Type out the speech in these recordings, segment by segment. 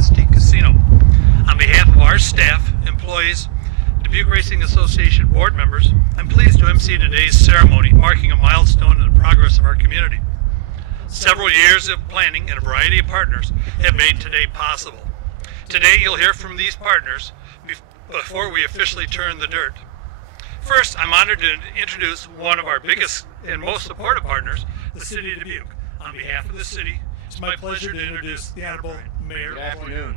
Mystique Casino. On behalf of our staff, employees, Dubuque Racing Association board members, I'm pleased to MC today's ceremony marking a milestone in the progress of our community. Several years of planning and a variety of partners have made today possible. Today you'll hear from these partners before we officially turn the dirt. First, I'm honored to introduce one of our biggest and most supportive partners, the City of Dubuque. On behalf of the city, it's my pleasure to introduce the Honorable Mayor. Good afternoon.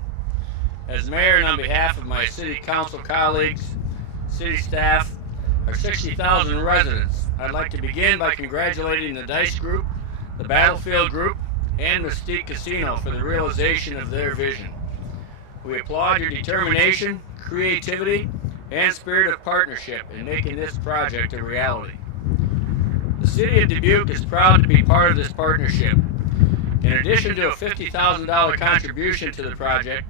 As mayor and on behalf of my city council colleagues, city staff, our 60,000 residents, I'd like to begin by congratulating the Dice Group, the Battlefield Group, and Mystique Casino for the realization of their vision. We applaud your determination, creativity, and spirit of partnership in making this project a reality. The City of Dubuque is proud to be part of this partnership. In addition to a $50,000 contribution to the project,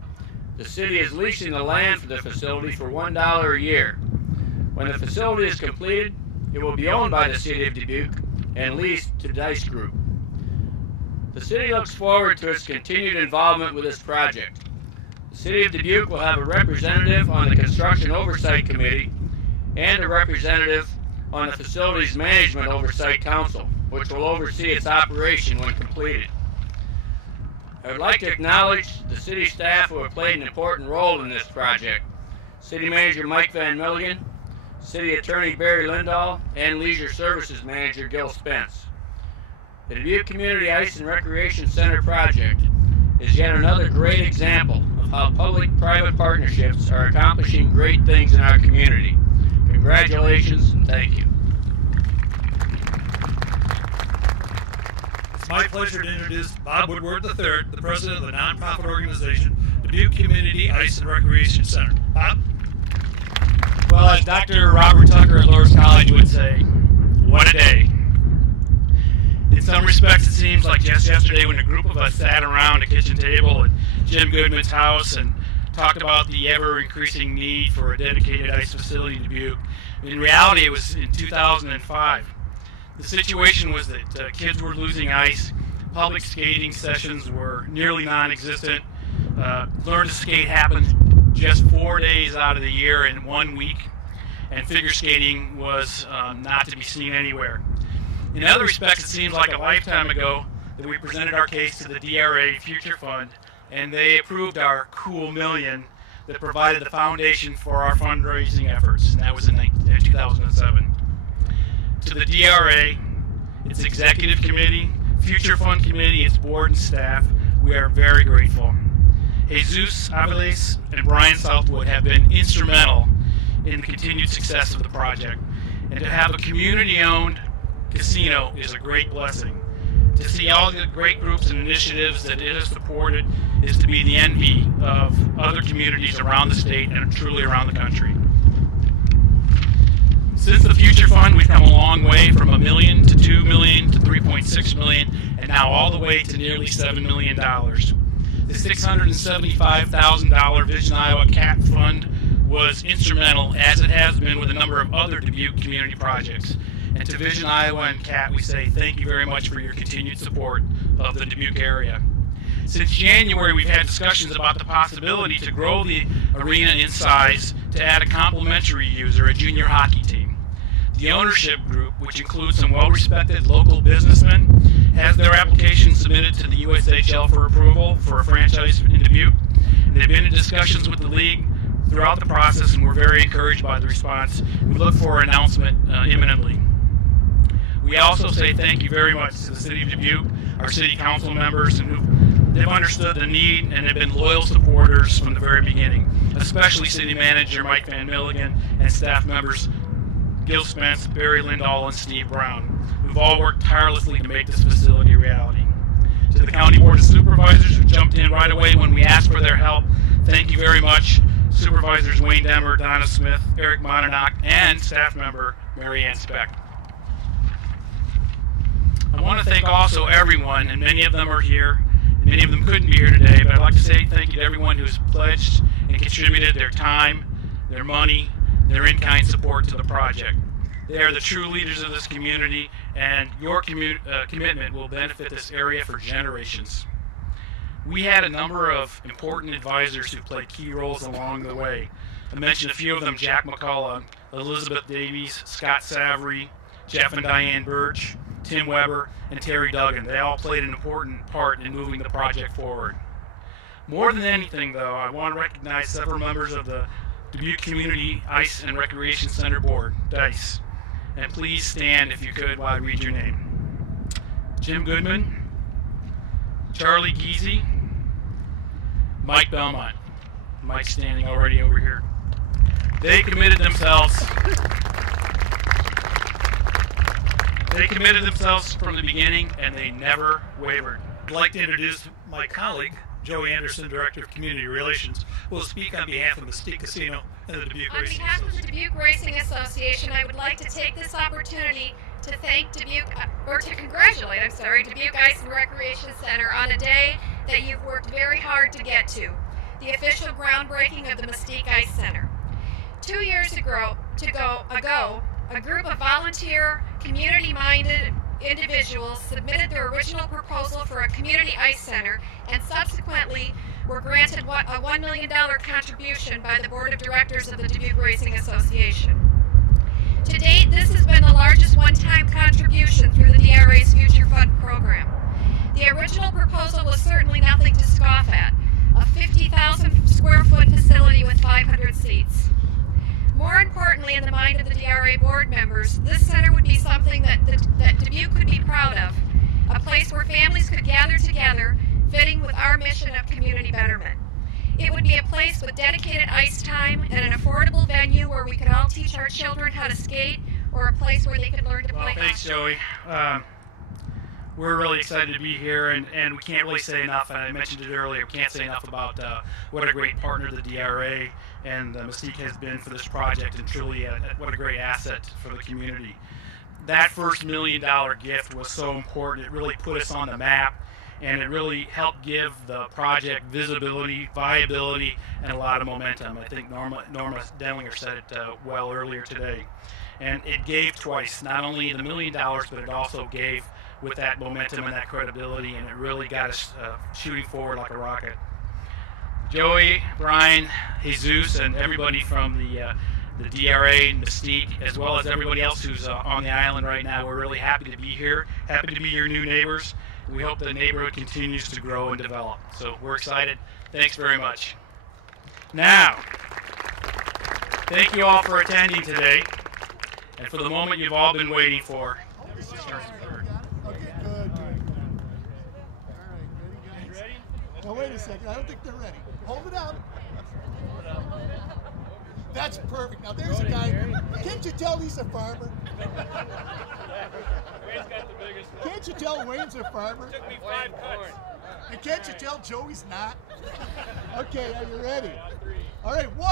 the city is leasing the land for the facility for $1 a year. When the facility is completed, it will be owned by the City of Dubuque and leased to Dice Group. The city looks forward to its continued involvement with this project. The City of Dubuque will have a representative on the Construction Oversight Committee and a representative on the Facilities Management Oversight Council, which will oversee its operation when completed. I would like to acknowledge the city staff who have played an important role in this project: City Manager Mike Van Milligan, City Attorney Barry Lindahl, and Leisure Services Manager Gil Spence. The Dubuque Community Ice and Recreation Center project is yet another great example of how public-private partnerships are accomplishing great things in our community. Congratulations and thank you. It's my pleasure to introduce Bob Woodward III, the president of the nonprofit organization Dubuque Community Ice and Recreation Center. Bob? Well, as Dr. Robert Tucker at Loras College would say, what a day. In some respects, it seems like just yesterday when a group of us sat around a kitchen table at Jim Goodman's house and talked about the ever-increasing need for a dedicated ice facility in Dubuque. In reality, it was in 2005. The situation was that kids were losing ice, public skating sessions were nearly non-existent, learn to skate happened just 4 days out of the year in 1 week, and figure skating was not to be seen anywhere. In other respects, it seems like a lifetime ago that we presented our case to the DRA Future Fund, and they approved our Cool Million that provided the foundation for our fundraising efforts, and that was in 2007. To the DRA, its executive committee, Future Fund committee, its board and staff, we are very grateful. Jesus Aviles and Brian Southwood have been instrumental in the continued success of the project, and to have a community-owned casino is a great blessing. To see all the great groups and initiatives that it has supported is to be the envy of other communities around the state and truly around the country. Since the Future Fund, we've come a long way from $1 million to $2 million to $3.6 million, and now all the way to nearly $7 million. The $675,000 Vision Iowa CAT Fund was instrumental, as it has been with a number of other Dubuque community projects. And to Vision Iowa and CAT, we say thank you very much for your continued support of the Dubuque area. Since January, we've had discussions about the possibility to grow the arena in size to add a complementary user, a junior hockey team. The ownership group, which includes some well-respected local businessmen, has their application submitted to the USHL for approval for a franchise in Dubuque. And they've been in discussions with the league throughout the process, and we're very encouraged by the response. We look for an announcement imminently. We also say thank you very much to the City of Dubuque, our city council members, and they've understood the need and have been loyal supporters from the very beginning, especially City Manager Mike Van Milligan and staff members Gil Spence, Barry Lindahl, and Steve Brown, who've all worked tirelessly to make this facility a reality. To the County Board of Supervisors, who jumped in right away when we asked for their help, thank you very much. Supervisors Wayne Demmer, Donna Smith, Eric Monadnock, and staff member Mary Ann Speck. I want to thank also everyone, and many of them are here, and many of them couldn't be here today, but I'd like to say thank you to everyone who's pledged and contributed their time, their money, their in-kind support to the project. They are the true leaders of this community, and your commitment will benefit this area for generations. We had a number of important advisors who played key roles along the way. I mentioned a few of them: Jack McCullough, Elizabeth Davies, Scott Savory, Jeff and Diane Birch, Tim Weber, and Terry Duggan. They all played an important part in moving the project forward. More than anything, though, I want to recognize several members of the Dubuque Community Ice and Recreation Center Board, DICE. And please stand if you could while I read your name. Jim Goodman, Charlie Giese, Mike Belmont. Mike's standing already over here. They committed themselves from the beginning, and they never wavered. I'd like to introduce my colleague, Joey Anderson, Director of Community Relations, who will speak on behalf of Mystique Casino and the Dubuque Racing Association. On behalf of the Dubuque Racing Association, I would like to take this opportunity to congratulate Dubuque Ice and Recreation Center on a day that you've worked very hard to get to, the official groundbreaking of the Mystique Ice Center. 2 years ago, a group of volunteer, community-minded individuals submitted their original proposal for a community ice center and subsequently were granted a $1 million contribution by the Board of Directors of the Dubuque Racing Association. To date, this has been the largest one-time contribution through the DRA's Future Fund program. The original proposal was certainly nothing to scoff at, a 50,000 square foot facility with 500 seats. More importantly, in the mind of the DRA board members, this center would be something that Dubuque could be proud of, a place where families could gather together, fitting with our mission of community betterment. It would be a place with dedicated ice time and an affordable venue where we could all teach our children how to skate, or a place where they could learn to play. Thanks, Joey. We're really excited to be here, and we can't really say enough, and I mentioned it earlier, we can't say enough about what a great partner the DRA and Mystique has been for this project, and truly what a great asset for the community. That first $1 million gift was so important. It really put us on the map, and it really helped give the project visibility, viability, and a lot of momentum. I think Norma Denlinger said it well earlier today. And it gave twice, not only the $1 million, but it also gave with that momentum and that credibility, and it really got us shooting forward like a rocket. Joey, Brian, Jesus, and everybody from the DRA and Mystique, as well as everybody else who's on the island right now, we're really happy to be here, happy to be your new neighbors. We hope the neighborhood continues to grow and develop. So we're excited. Thanks very much. Now, thank you all for attending today, and for the moment you've all been waiting for. Now wait a second, I don't think they're ready. Hold it up. That's perfect. Now there's a guy. Can't you tell he's a farmer? Wayne's got the biggest one. Can't you tell Wayne's a farmer? Took me 5 cuts. And can't you tell Joey's not? Okay, are you ready? All right, 1,